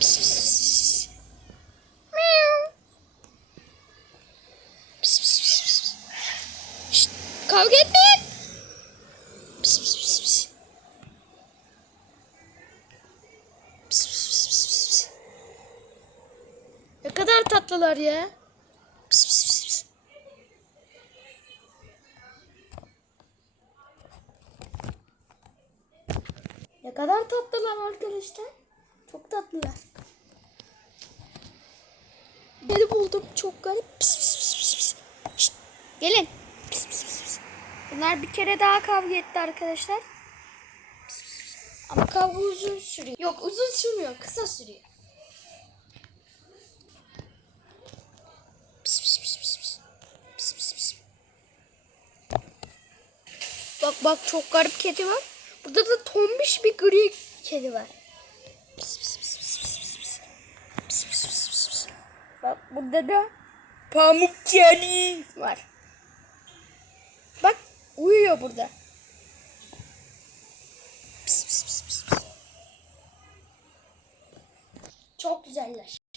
Pis pis pis pis. Miau. Pis pis pis pis. Şşt, kavga etmeyin. Pis pis pis pis. Pis pis pis pis pis pis. Ne kadar tatlılar ya. Pis pis pis pis. Ne kadar tatlılar arkadaşlar. Çok tatlılar. Beni buldum çok garip. Pis pis pis pis. Şşt, gelin. Pis pis pis. Bunlar bir kere daha kavga etti arkadaşlar. Pis pis pis. Ama kavga uzun sürüyor. Yok uzun sürmüyor. Kısa sürüyor. Pis pis pis pis. Pis pis pis. Bak bak çok garip kedi var. Burada da tombiş bir gri kedi var. Bak burada da pamuk kedi var. Bak uyuyor burada. Pis pis pis pis. Çok güzeller.